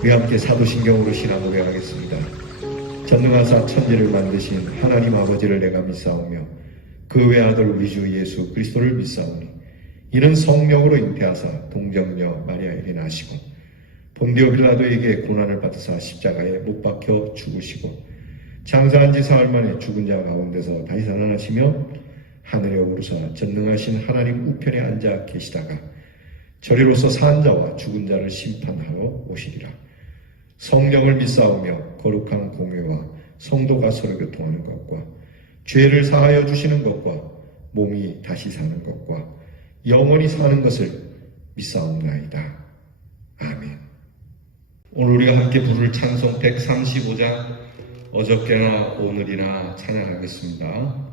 우리 함께 사도신경으로 신앙 고백하겠습니다. 전능하사 천지를 만드신 하나님 아버지를 내가 믿사오며 그 외아들 우리 주 예수 그리스도를 믿사오니 이는 성령으로 잉태하사 동정녀 마리아에게 나시고 본디오 빌라도에게 고난을 받으사 십자가에 못 박혀 죽으시고 장사한 지 사흘 만에 죽은 자 가운데서 다시 살아나시며 하늘에 오르사 전능하신 하나님 우편에 앉아 계시다가 저리로서 산 자와 죽은 자를 심판하러 오시리라. 성령을 믿사오며 거룩한 공회와 성도가 서로 교통하는 것과 죄를 사하여 주시는 것과 몸이 다시 사는 것과 영원히 사는 것을 믿사옵나이다. 아멘. 오늘 우리가 함께 부를 찬송 135장 어저께나 오늘이나 찬양하겠습니다.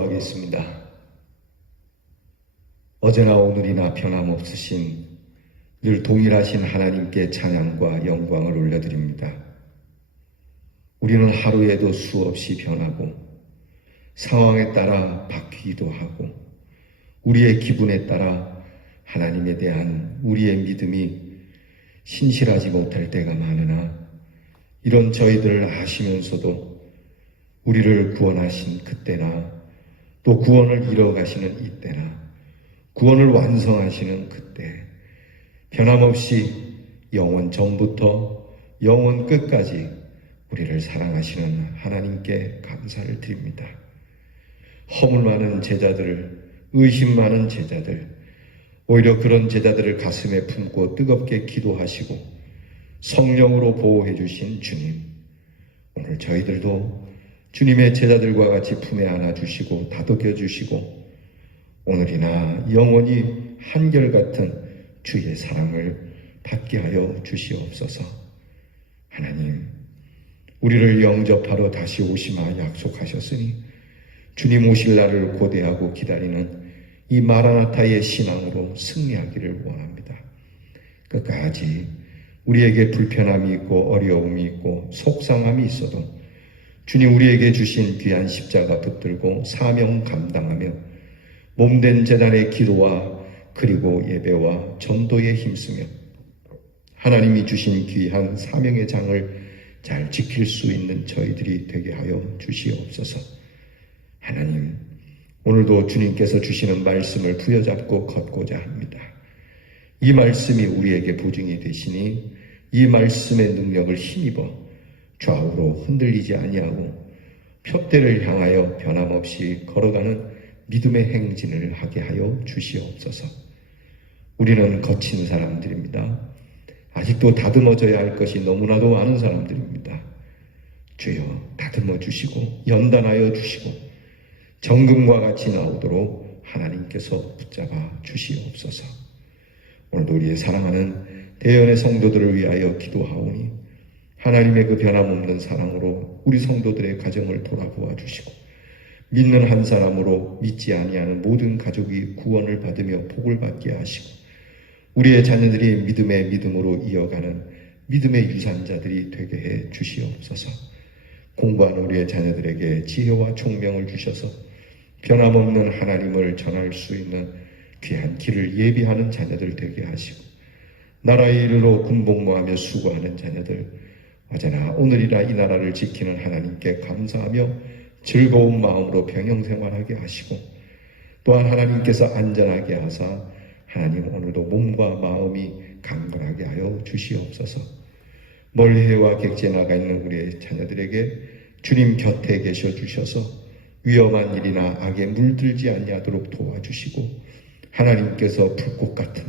기도하겠습니다. 어제나 오늘이나 변함없으신 늘 동일하신 하나님께 찬양과 영광을 올려드립니다. 우리는 하루에도 수없이 변하고 상황에 따라 바뀌기도 하고 우리의 기분에 따라 하나님에 대한 우리의 믿음이 신실하지 못할 때가 많으나 이런 저희들을 아시면서도 우리를 구원하신 그때나 또 구원을 이뤄가시는 이때나 구원을 완성하시는 그때 변함없이 영원 전부터 영원 끝까지 우리를 사랑하시는 하나님께 감사를 드립니다. 허물 많은 제자들, 의심 많은 제자들, 오히려 그런 제자들을 가슴에 품고 뜨겁게 기도하시고 성령으로 보호해 주신 주님, 오늘 저희들도 주님의 제자들과 같이 품에 안아주시고 다독여 주시고 오늘이나 영원히 한결같은 주의 사랑을 받게 하여 주시옵소서. 하나님, 우리를 영접하러 다시 오시마 약속하셨으니 주님 오실 날을 고대하고 기다리는 이 마라나타의 신앙으로 승리하기를 원합니다. 끝까지 우리에게 불편함이 있고 어려움이 있고 속상함이 있어도 주님 우리에게 주신 귀한 십자가 붙들고 사명 감당하며 몸된 제단의 기도와 그리고 예배와 전도에 힘쓰며 하나님이 주신 귀한 사명의 장을 잘 지킬 수 있는 저희들이 되게 하여 주시옵소서. 하나님, 오늘도 주님께서 주시는 말씀을 부여잡고 걷고자 합니다. 이 말씀이 우리에게 보증이 되시니 이 말씀의 능력을 힘입어 좌우로 흔들리지 아니하고 표대를 향하여 변함없이 걸어가는 믿음의 행진을 하게 하여 주시옵소서. 우리는 거친 사람들입니다. 아직도 다듬어져야 할 것이 너무나도 많은 사람들입니다. 주여 다듬어 주시고 연단하여 주시고 정금과 같이 나오도록 하나님께서 붙잡아 주시옵소서. 오늘도 우리의 사랑하는 대연의 성도들을 위하여 기도하오니 하나님의 그 변함없는 사랑으로 우리 성도들의 가정을 돌아보아 주시고 믿는 한 사람으로 믿지 아니하는 모든 가족이 구원을 받으며 복을 받게 하시고 우리의 자녀들이 믿음의 믿음으로 이어가는 믿음의 유산자들이 되게 해 주시옵소서. 공부하는 우리의 자녀들에게 지혜와 총명을 주셔서 변함없는 하나님을 전할 수 있는 귀한 길을 예비하는 자녀들 되게 하시고 나라의 일로 군복무하며 수고하는 자녀들 어제나 오늘이나 이 나라를 지키는 하나님께 감사하며 즐거운 마음으로 병영생활하게 하시고 또한 하나님께서 안전하게 하사 하나님 오늘도 몸과 마음이 강건하게 하여 주시옵소서. 멀리 해와 객지에 나가 있는 우리의 자녀들에게 주님 곁에 계셔 주셔서 위험한 일이나 악에 물들지 아니하도록 도와주시고 하나님께서 불꽃 같은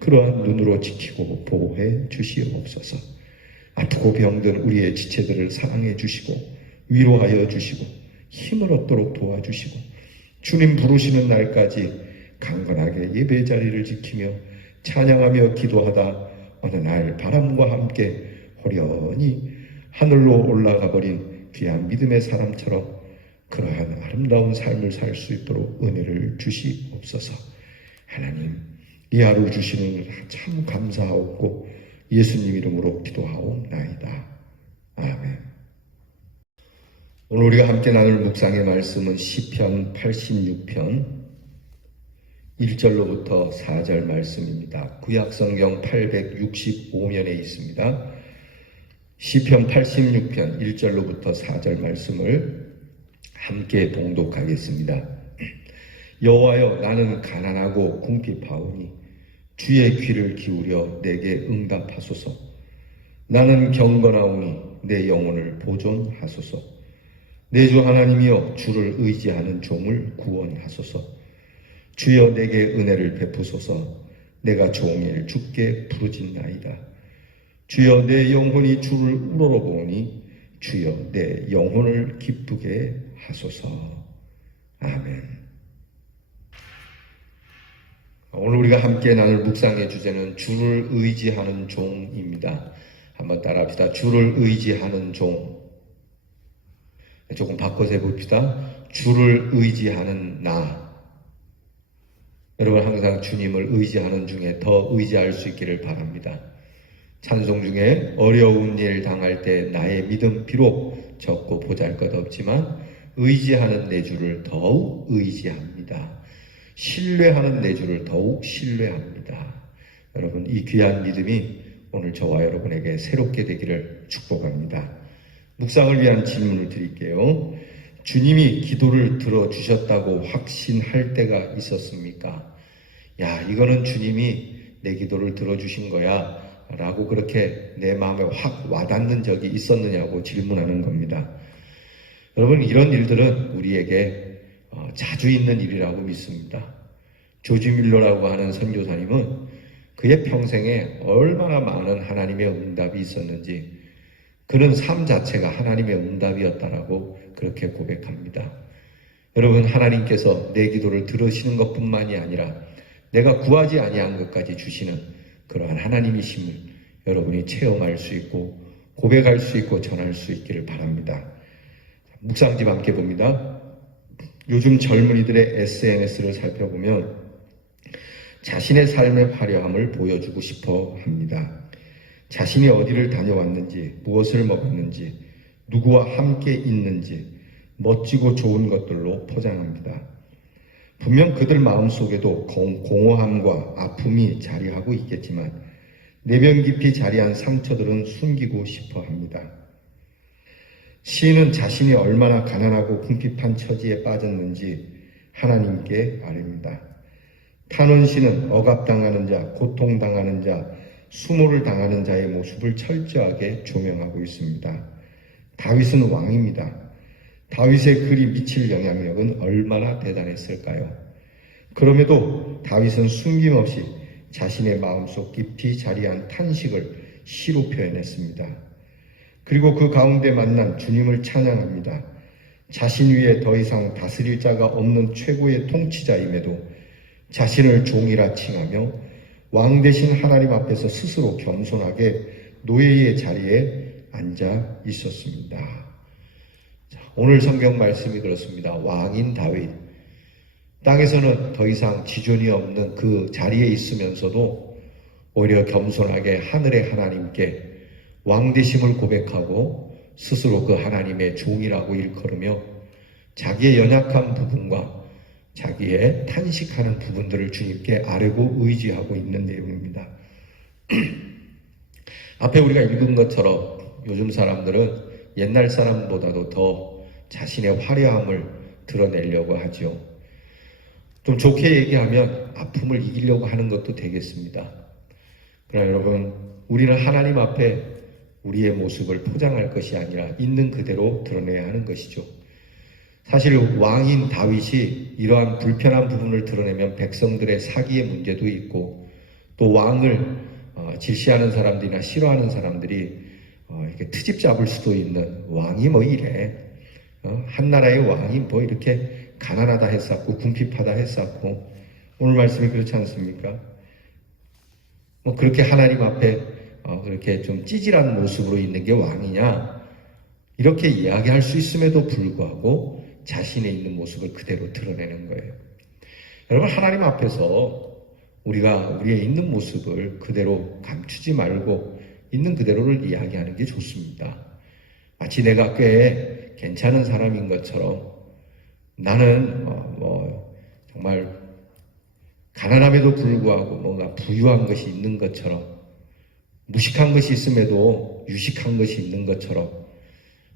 그러한 눈으로 지키고 보호해 주시옵소서. 아프고 병든 우리의 지체들을 사랑해 주시고 위로하여 주시고 힘을 얻도록 도와주시고 주님 부르시는 날까지 강건하게 예배 자리를 지키며 찬양하며 기도하다 어느 날 바람과 함께 호련히 하늘로 올라가 버린 귀한 믿음의 사람처럼 그러한 아름다운 삶을 살 수 있도록 은혜를 주시옵소서. 하나님, 이 하루 주시는 참 감사하옵고 예수님 이름으로 기도하옵나이다. 아멘. 오늘 우리가 함께 나눌 묵상의 말씀은 시편 86편 1절로부터 4절 말씀입니다. 구약성경 865면에 있습니다. 시편 86편 1절로부터 4절 말씀을 함께 봉독하겠습니다. 여호와여, 나는 가난하고 궁핍하오니 주의 귀를 기울여 내게 응답하소서. 나는 경건하오니 내 영혼을 보존하소서. 내 주 하나님이여, 주를 의지하는 종을 구원하소서. 주여 내게 은혜를 베푸소서. 내가 종일 주께 부르짖나이다. 주여 내 영혼이 주를 우러러보니 주여 내 영혼을 기쁘게 하소서. 아멘. 오늘 우리가 함께 나눌 묵상의 주제는 주를 의지하는 종입니다. 한번 따라합시다. 주를 의지하는 종. 조금 바꿔서 해봅시다. 주를 의지하는 나. 여러분 항상 주님을 의지하는 중에 더 의지할 수 있기를 바랍니다. 찬송 중에 어려운 일 당할 때 나의 믿음 비록 적고 보잘것없지만 의지하는 내 주를 더욱 의지합니다. 신뢰하는 내 주를 더욱 신뢰합니다. 여러분 이 귀한 믿음이 오늘 저와 여러분에게 새롭게 되기를 축복합니다. 묵상을 위한 질문을 드릴게요. 주님이 기도를 들어주셨다고 확신할 때가 있었습니까? 야, 이거는 주님이 내 기도를 들어주신 거야 라고 그렇게 내 마음에 확 와닿는 적이 있었느냐고 질문하는 겁니다. 여러분 이런 일들은 우리에게 자주 있는 일이라고 믿습니다. 조지 밀러라고 하는 선교사님은 그의 평생에 얼마나 많은 하나님의 응답이 있었는지 그는 삶 자체가 하나님의 응답이었다라고 그렇게 고백합니다. 여러분 하나님께서 내 기도를 들으시는 것뿐만이 아니라 내가 구하지 아니한 것까지 주시는 그러한 하나님이심을 여러분이 체험할 수 있고 고백할 수 있고 전할 수 있기를 바랍니다. 묵상집 함께 봅니다. 요즘 젊은이들의 SNS를 살펴보면 자신의 삶의 화려함을 보여주고 싶어 합니다. 자신이 어디를 다녀왔는지, 무엇을 먹었는지, 누구와 함께 있는지 멋지고 좋은 것들로 포장합니다. 분명 그들 마음속에도 공허함과 아픔이 자리하고 있겠지만 내면 깊이 자리한 상처들은 숨기고 싶어 합니다. 시인은 자신이 얼마나 가난하고 궁핍한 처지에 빠졌는지 하나님께 아뢰입니다. 탄원시는 억압당하는 자, 고통당하는 자, 수모를 당하는 자의 모습을 철저하게 조명하고 있습니다. 다윗은 왕입니다. 다윗의 글이 미칠 영향력은 얼마나 대단했을까요? 그럼에도 다윗은 숨김없이 자신의 마음속 깊이 자리한 탄식을 시로 표현했습니다. 그리고 그 가운데 만난 주님을 찬양합니다. 자신 위에 더 이상 다스릴 자가 없는 최고의 통치자임에도 자신을 종이라 칭하며 왕 대신 하나님 앞에서 스스로 겸손하게 노예의 자리에 앉아 있었습니다. 자, 오늘 성경 말씀이 그렇습니다. 왕인 다윗. 땅에서는 더 이상 지존이 없는 그 자리에 있으면서도 오히려 겸손하게 하늘의 하나님께 왕되심을 고백하고 스스로 그 하나님의 종이라고 일컬으며 자기의 연약한 부분과 자기의 탄식하는 부분들을 주님께 아뢰고 의지하고 있는 내용입니다. 앞에 우리가 읽은 것처럼 요즘 사람들은 옛날 사람보다도 더 자신의 화려함을 드러내려고 하죠. 좀 좋게 얘기하면 아픔을 이기려고 하는 것도 되겠습니다. 그러나 여러분, 우리는 하나님 앞에 우리의 모습을 포장할 것이 아니라 있는 그대로 드러내야 하는 것이죠. 사실 왕인 다윗이 이러한 불편한 부분을 드러내면 백성들의 사기의 문제도 있고 또 왕을 질시하는 사람들이나 싫어하는 사람들이 이렇게 트집 잡을 수도 있는 왕이 뭐 이래 한 나라의 왕이 뭐 이렇게 가난하다 했었고 궁핍하다 했었고 오늘 말씀이 그렇지 않습니까? 뭐 그렇게 하나님 앞에 그렇게 좀 찌질한 모습으로 있는 게 왕이냐 이렇게 이야기할 수 있음에도 불구하고 자신의 있는 모습을 그대로 드러내는 거예요. 여러분 하나님 앞에서 우리가 우리의 있는 모습을 그대로 감추지 말고 있는 그대로를 이야기하는 게 좋습니다. 마치 내가 꽤 괜찮은 사람인 것처럼 나는 정말 가난함에도 불구하고 뭔가 부유한 것이 있는 것처럼 무식한 것이 있음에도 유식한 것이 있는 것처럼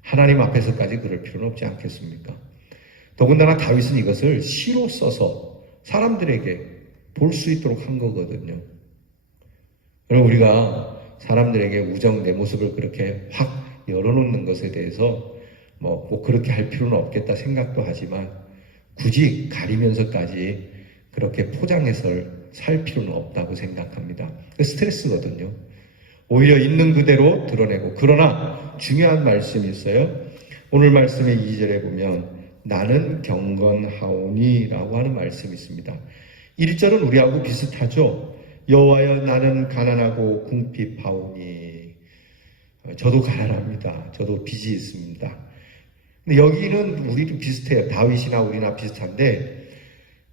하나님 앞에서까지 그럴 필요는 없지 않겠습니까? 더군다나 다윗은 이것을 시로 써서 사람들에게 볼 수 있도록 한 거거든요. 그럼 우리가 사람들에게 우정 내 모습을 그렇게 확 열어놓는 것에 대해서 꼭 그렇게 할 필요는 없겠다 생각도 하지만 굳이 가리면서까지 그렇게 포장해서 살 필요는 없다고 생각합니다. 스트레스거든요. 오히려 있는 그대로 드러내고 그러나 중요한 말씀이 있어요. 오늘 말씀의 2절에 보면 나는 경건하오니 라고 하는 말씀이 있습니다. 1절은 우리하고 비슷하죠. 여호와여 나는 가난하고 궁핍하오니 저도 가난합니다. 저도 빚이 있습니다. 근데 여기는 우리도 비슷해요. 다윗이나 우리나 비슷한데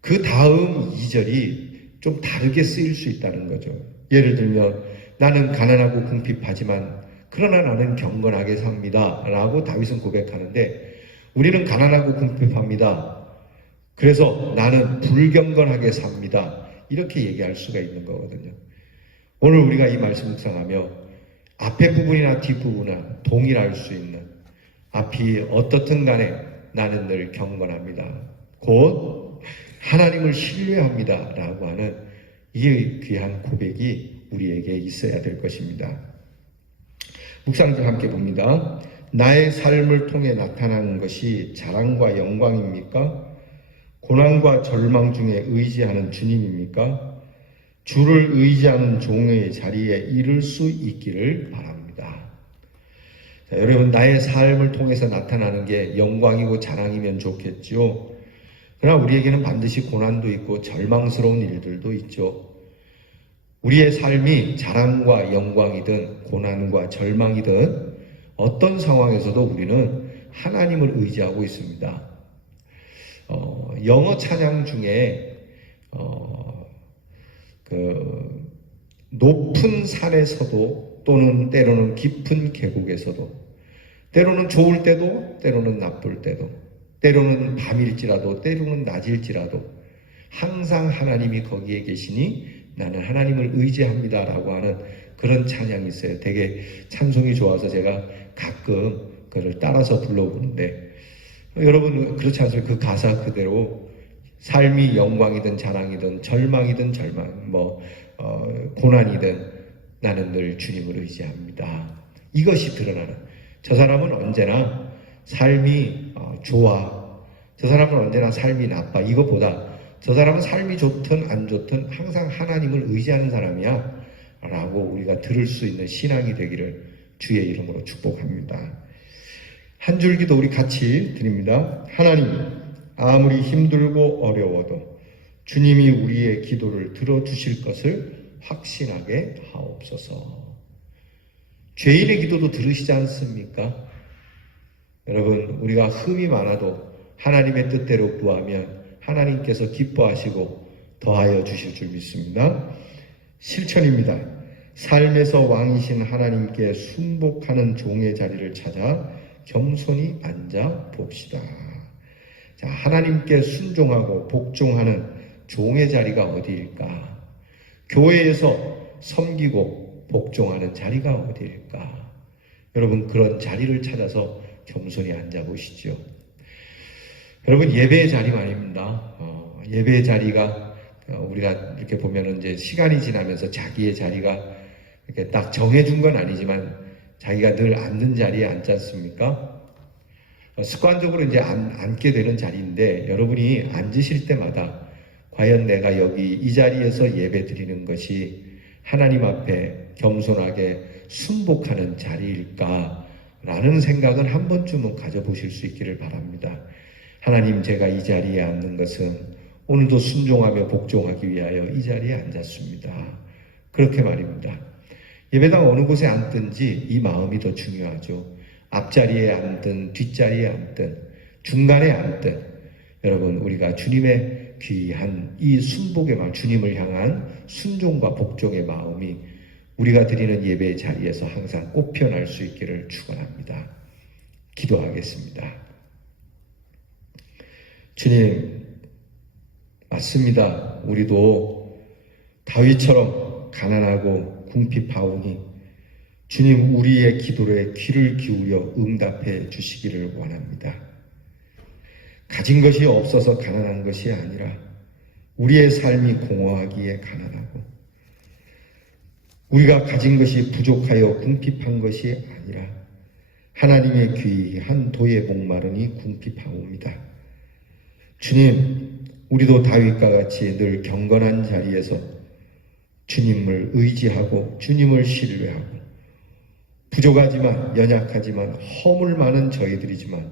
그 다음 2절이 좀 다르게 쓰일 수 있다는 거죠. 예를 들면 나는 가난하고 궁핍하지만 그러나 나는 경건하게 삽니다 라고 다윗은 고백하는데, 우리는 가난하고 궁핍합니다, 그래서 나는 불경건하게 삽니다, 이렇게 얘기할 수가 있는 거거든요. 오늘 우리가 이 말씀 묵상하며 앞에 부분이나 뒷부분이나 동일할 수 있는, 앞이 어떻든 간에 나는 늘 경건합니다, 곧 하나님을 신뢰합니다 라고 하는 이 귀한 고백이 우리에게 있어야 될 것입니다. 묵상들 함께 봅니다. 나의 삶을 통해 나타나는 것이 자랑과 영광입니까? 고난과 절망 중에 의지하는 주님입니까? 주를 의지하는 종의 자리에 이를 수 있기를 바랍니다. 자, 여러분, 나의 삶을 통해서 나타나는 게 영광이고 자랑이면 좋겠죠. 그러나 우리에게는 반드시 고난도 있고 절망스러운 일들도 있죠. 우리의 삶이 자랑과 영광이든 고난과 절망이든 어떤 상황에서도 우리는 하나님을 의지하고 있습니다. 영어 찬양 중에 그 높은 산에서도 또는 때로는 깊은 계곡에서도, 때로는 좋을 때도 때로는 나쁠 때도, 때로는 밤일지라도 때로는 낮일지라도 항상 하나님이 거기에 계시니 나는 하나님을 의지합니다 라고 하는 그런 찬양이 있어요. 되게 찬송이 좋아서 제가 가끔 그걸 따라서 불러보는데, 여러분 그렇지 않습니까? 그 가사 그대로 삶이 영광이든 자랑이든 절망이든 고난이든 나는 늘 주님을 의지합니다, 이것이 드러나는, 저 사람은 언제나 삶이 좋아, 저 사람은 언제나 삶이 나빠, 이것보다 저 사람은 삶이 좋든 안 좋든 항상 하나님을 의지하는 사람이야 라고 우리가 들을 수 있는 신앙이 되기를 주의 이름으로 축복합니다. 한 줄기도 우리 같이 드립니다. 하나님, 아무리 힘들고 어려워도 주님이 우리의 기도를 들어주실 것을 확신하게 하옵소서. 죄인의 기도도 들으시지 않습니까? 여러분, 우리가 흠이 많아도 하나님의 뜻대로 구하면 하나님께서 기뻐하시고 더하여 주실 줄 믿습니다. 실천입니다. 삶에서 왕이신 하나님께 순복하는 종의 자리를 찾아 겸손히 앉아 봅시다. 자, 하나님께 순종하고 복종하는 종의 자리가 어디일까? 교회에서 섬기고 복종하는 자리가 어디일까? 여러분, 그런 자리를 찾아서 겸손히 앉아 보시죠. 여러분, 예배의 자리가 아닙니다. 예배의 자리가 우리가 이렇게 보면은 이제 시간이 지나면서 자기의 자리가 이렇게 딱 정해준 건 아니지만 자기가 늘 앉는 자리에 앉지 않습니까? 습관적으로 이제 앉게 되는 자리인데, 여러분이 앉으실 때마다 과연 내가 여기 이 자리에서 예배 드리는 것이 하나님 앞에 겸손하게 순복하는 자리일까? 라는 생각은 한 번쯤은 가져보실 수 있기를 바랍니다. 하나님, 제가 이 자리에 앉는 것은 오늘도 순종하며 복종하기 위하여 이 자리에 앉았습니다. 그렇게 말입니다. 예배당 어느 곳에 앉든지 이 마음이 더 중요하죠. 앞자리에 앉든 뒷자리에 앉든 중간에 앉든 여러분, 우리가 주님의 귀한 이 순복의 마음, 주님을 향한 순종과 복종의 마음이 우리가 드리는 예배의 자리에서 항상 꽃피어날 수 있기를 축원합니다. 기도하겠습니다. 주님, 맞습니다. 우리도 다윗처럼 가난하고 궁핍하오니 주님, 우리의 기도에 귀를 기울여 응답해 주시기를 원합니다. 가진 것이 없어서 가난한 것이 아니라 우리의 삶이 공허하기에 가난하고, 우리가 가진 것이 부족하여 궁핍한 것이 아니라 하나님의 귀한 도에 목마르니 궁핍하옵니다. 주님, 우리도 다윗과 같이 늘 경건한 자리에서 주님을 의지하고 주님을 신뢰하고, 부족하지만 연약하지만 허물 많은 저희들이지만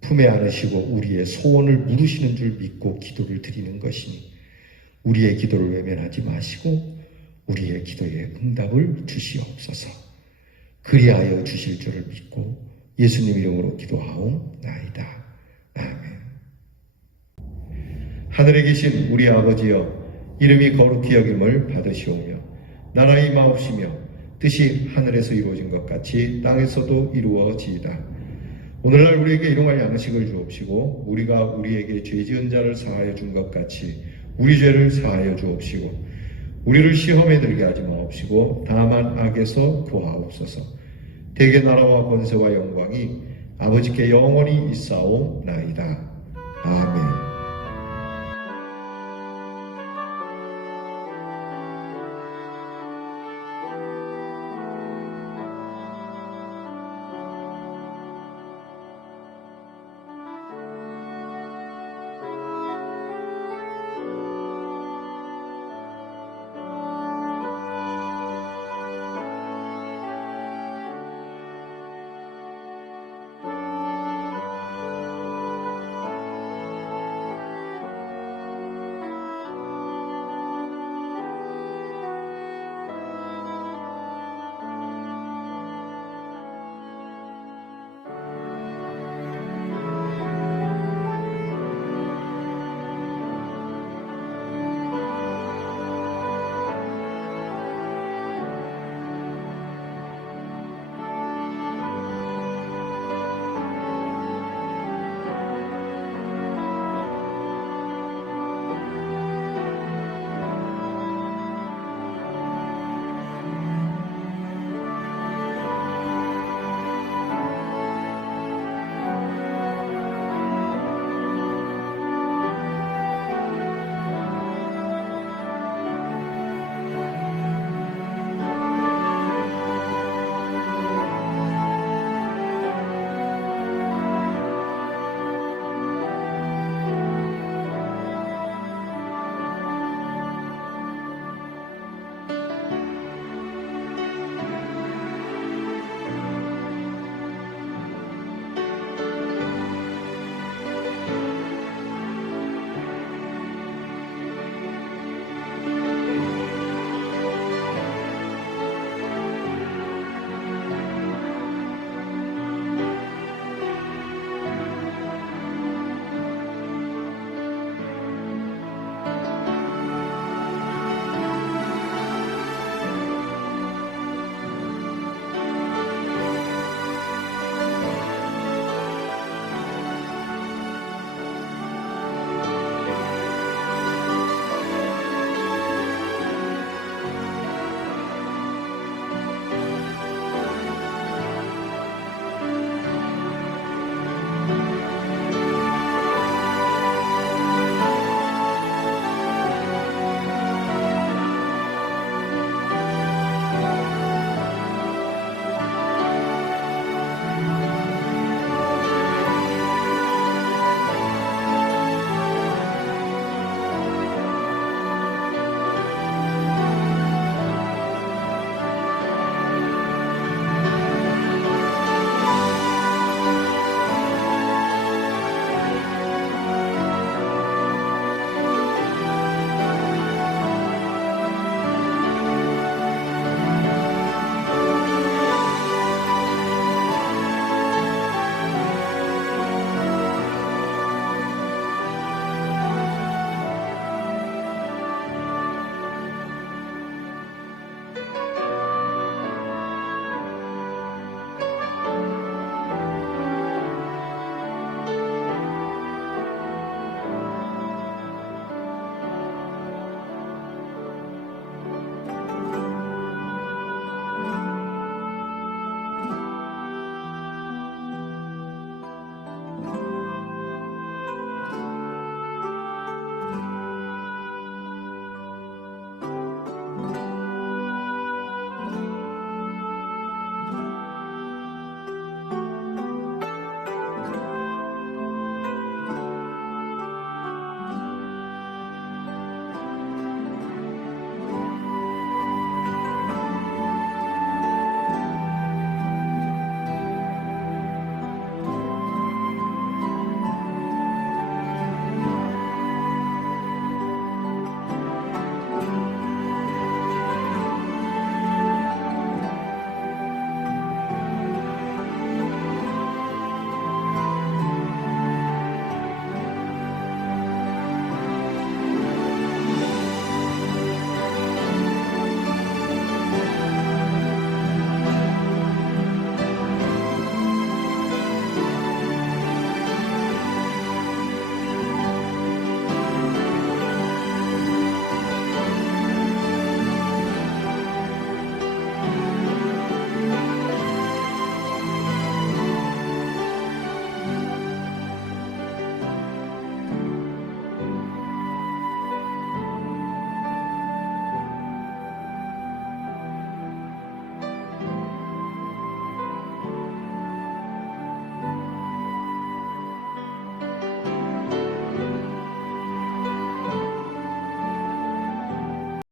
품에 안으시고 우리의 소원을 물으시는 줄 믿고 기도를 드리는 것이니 우리의 기도를 외면하지 마시고 우리의 기도에 응답을 주시옵소서. 그리하여 주실 줄을 믿고 예수님 이름으로 기도하옵나이다. 아멘. 하늘에 계신 우리 아버지여, 이름이 거룩히 여김을 받으시오며 나라의 임하옵시며 뜻이 하늘에서 이루어진 것 같이 땅에서도 이루어지이다. 오늘날 우리에게 일용할 양식을 주옵시고 우리가 우리에게 죄 지은 자를 사하여 준 것 같이 우리 죄를 사하여 주옵시고 우리를 시험에 들게 하지 마옵시고 다만 악에서 구하옵소서. 대개 나라와 권세와 영광이 아버지께 영원히 있사옵나이다. 아멘.